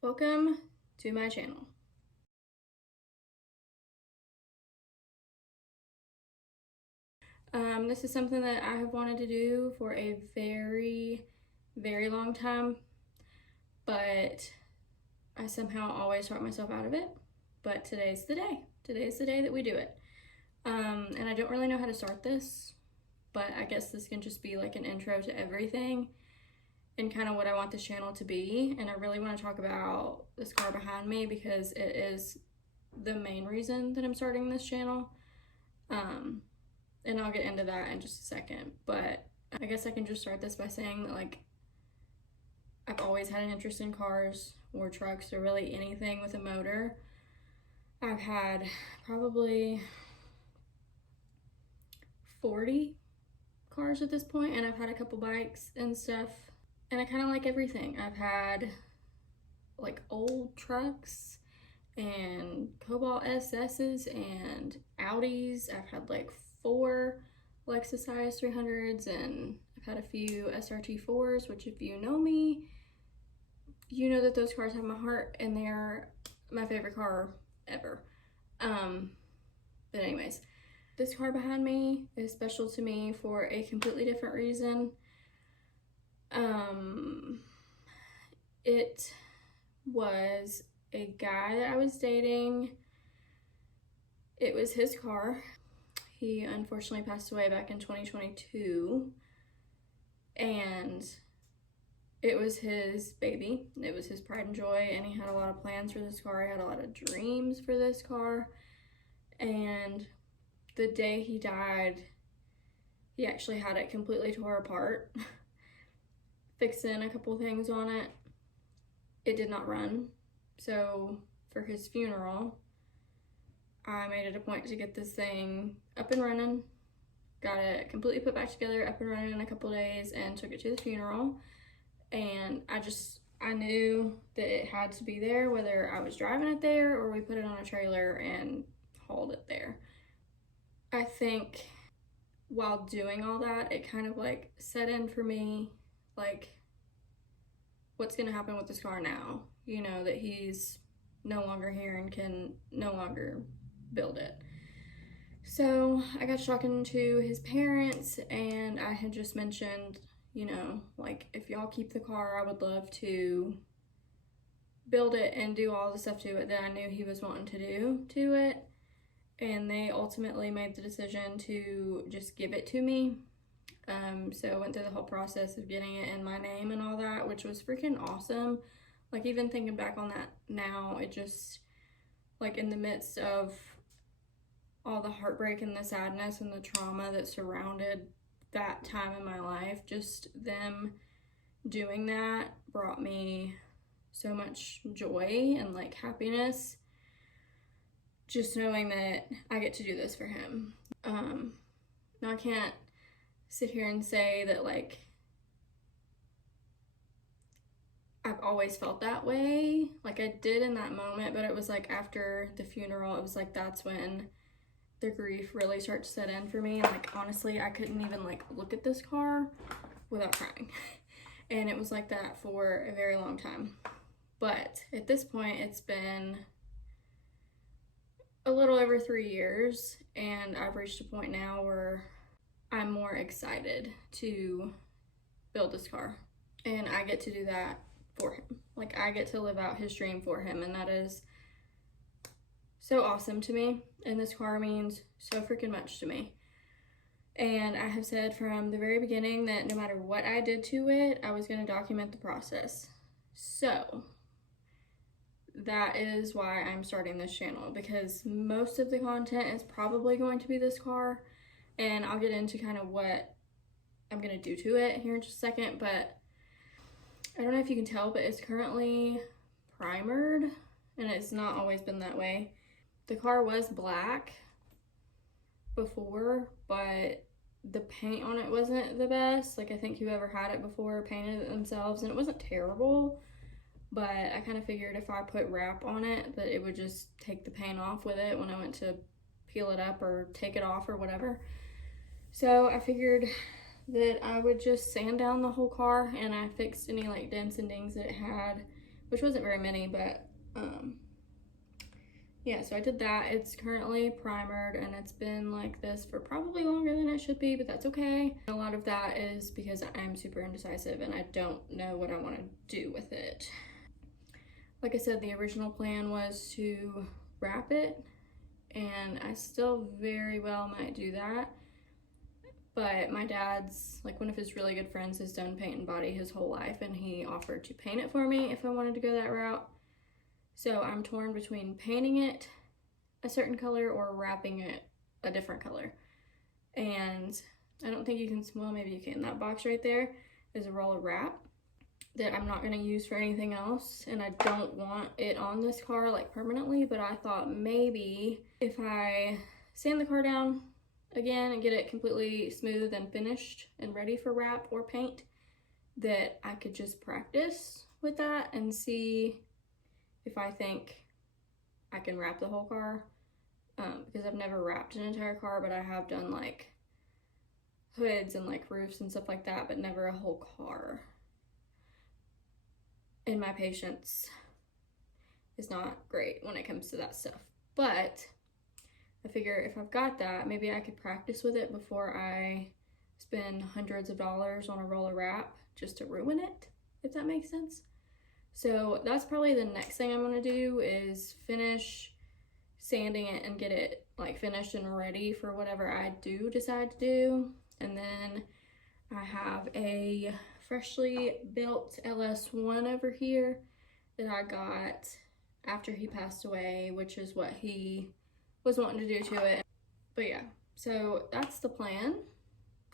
Welcome to my channel. This is something that I have wanted to do for a very, very long time, but I somehow always talk myself out of it. But today's the day. Today's the day that we do it. And I don't really know how to start this, but I guess this can just be like an intro to everything and kind of what I want this channel to be. And I really want to talk about this car behind me because it is the main reason that I'm starting this channel. And I'll get into that in just a second, but I guess I can just start this by saying that, like, I've always had an interest in cars or trucks or really anything with a motor. I've had probably 40 cars at this point, and I've had a couple bikes and stuff, and I kind of like everything. I've had like old trucks and Cobalt SS's and Audis. I've had like 4 Lexus IS 300s, and I've had a few SRT 4s, which if you know me, you know that those cars have my heart and they're my favorite car ever. But anyways, this car behind me is special to me for a completely different reason. It was a guy that I was dating. It was his car. He unfortunately passed away back in 2022, and it was his baby. It was his pride and joy, and he had a lot of plans for this car. He had a lot of dreams for this car, and the day he died, he actually had it completely tore apart, fixing a couple things on it. It did not run, so for his funeral, I made it a point to get this thing up and running, got it completely put back together, up and running in a couple days, and took it to the funeral. And I knew that it had to be there, whether I was driving it there or we put it on a trailer and hauled it there. I think while doing all that, it kind of like set in for me, like, what's gonna happen with this car now? You know, that he's no longer here and can no longer build it. So I got talking to his parents, and I had just mentioned, you know, like, if y'all keep the car, I would love to build it and do all the stuff to it that I knew he was wanting to do to it. And they ultimately made the decision to just give it to me. So I went through the whole process of getting it in my name and all that, which was freaking awesome. Like, even thinking back on that now, it just, like, in the midst of all the heartbreak and the sadness and the trauma that surrounded that time in my life, just them doing that brought me so much joy and like happiness, just knowing that I get to do this for him. Now I can't sit here and say that like I've always felt that way. Like, I did in that moment, but it was like after the funeral, it was like that's when the grief really started to set in for me. And like, honestly, I couldn't even like look at this car without crying. And it was like that for a very long time. But at this point, it's been a little over 3 years, and I've reached a point now where I'm more excited to build this car. And I get to do that for him. Like, I get to live out his dream for him, and that is so awesome to me. And this car means so freaking much to me. And I have said from the very beginning that no matter what I did to it, I was going to document the process. So that is why I'm starting this channel, because most of the content is probably going to be this car, and I'll get into kind of what I'm going to do to it here in just a second. But I don't know if you can tell, but it's currently primered, and it's not always been that way. The car was black before, but the paint on it wasn't the best. Like, I think whoever had it before painted it themselves, and it wasn't terrible, but I kind of figured if I put wrap on it that it would just take the paint off with it when I went to peel it up or take it off or whatever. So I figured that I would just sand down the whole car, and I fixed any like dents and dings that it had which wasn't very many, but yeah, so I did that. It's currently primered and it's been like this for probably longer than it should be, but that's okay. A lot of that is because I'm super indecisive and I don't know what I want to do with it. Like I said, the original plan was to wrap it, and I still very well might do that. But my dad's, like, one of his really good friends has done paint and body his whole life, and he offered to paint it for me if I wanted to go that route. So I'm torn between painting it a certain color or wrapping it a different color. And I don't think you can, well, maybe you can. That box right there is a roll of wrap that I'm not gonna use for anything else, and I don't want it on this car like permanently, but I thought maybe if I sand the car down again and get it completely smooth and finished and ready for wrap or paint, that I could just practice with that and see if I think I can wrap the whole car, because I've never wrapped an entire car, but I have done like hoods and like roofs and stuff like that, but never a whole car. And my patience is not great when it comes to that stuff. But I figure if I've got that, maybe I could practice with it before I spend hundreds of dollars on a roll of wrap just to ruin it, if that makes sense. So that's probably the next thing I'm gonna do, is finish sanding it and get it like finished and ready for whatever I do decide to do. And then I have a freshly built LS1 over here that I got after he passed away, which is what he was wanting to do to it. But yeah, so that's the plan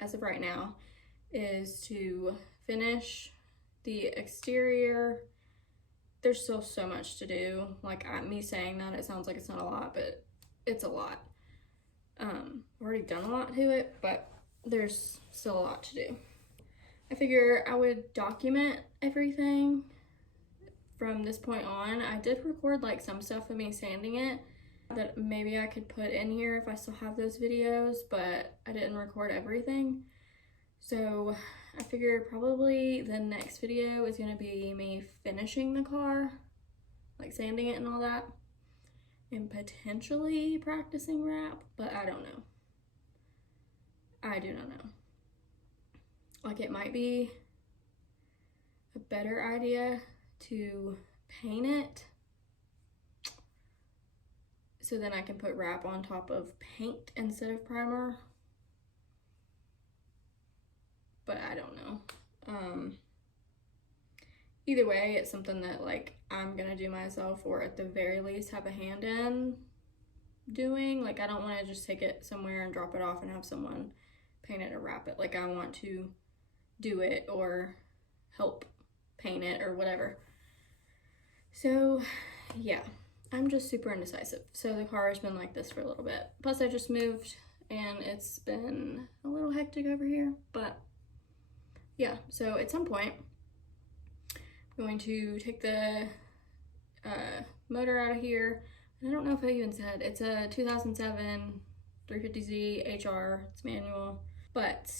as of right now, is to finish the exterior. There's still so much to do. Like, me saying that, it sounds like it's not a lot, but it's a lot. I've already done a lot to it, but there's still a lot to do. I figure I would document everything from this point on. I did record like some stuff of me sanding it that maybe I could put in here if I still have those videos, but I didn't record everything. So I figured probably the next video is gonna be me finishing the car, like sanding it and all that, and potentially practicing wrap, but I don't know. I do not know. Like, it might be a better idea to paint it so then I can put wrap on top of paint instead of primer. But I don't know. Either way, it's something that like I'm gonna do myself, or at the very least have a hand in doing. Like, I don't want to just take it somewhere and drop it off and have someone paint it or wrap it. Like, I want to do it or help paint it or whatever. So yeah, I'm just super indecisive. So the car has been like this for a little bit. Plus I just moved and it's been a little hectic over here, but yeah, so at some point I'm going to take the motor out of here. And I don't know if I even said, it's a 2007 350Z HR, it's manual, but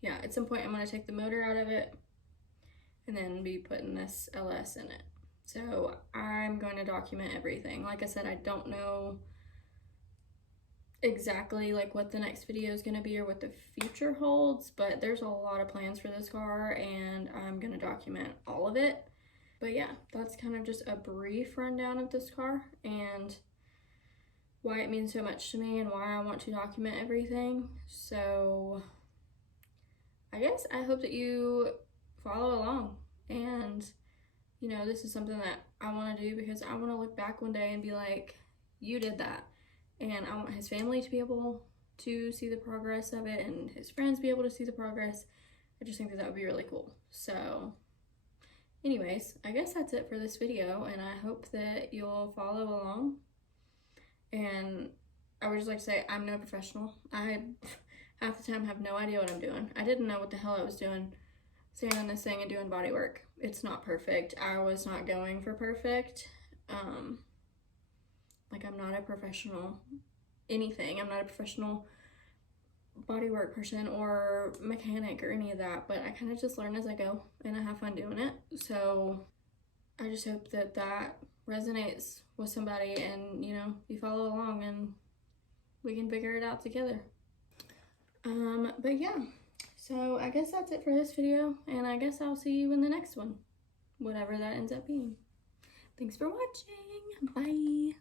yeah, at some point I'm gonna take the motor out of it and then be putting this LS in it. So I'm going to document everything. Like I said, I don't know exactly like what the next video is gonna be or what the future holds, but there's a lot of plans for this car and I'm gonna document all of it. But yeah, that's kind of just a brief rundown of this car and why it means so much to me and why I want to document everything. So I guess I hope that you follow along, and you know, this is something that I want to do because I want to look back one day and be like, you did that. And I want his family to be able to see the progress of it and his friends be able to see the progress. I just think that that would be really cool. So anyways, I guess that's it for this video, and I hope that you'll follow along. And I would just like to say, I'm no professional. I half the time have no idea what I'm doing. I didn't know what the hell I was doing standing on this thing and doing body work. It's not perfect. I was not going for perfect. Like, I'm not a professional anything. I'm not a professional bodywork person or mechanic or any of that, but I kind of just learn as I go and I have fun doing it. So I just hope that that resonates with somebody and, you know, you follow along and we can figure it out together. But yeah, so I guess that's it for this video, and I guess I'll see you in the next one, whatever that ends up being. Thanks for watching. Bye.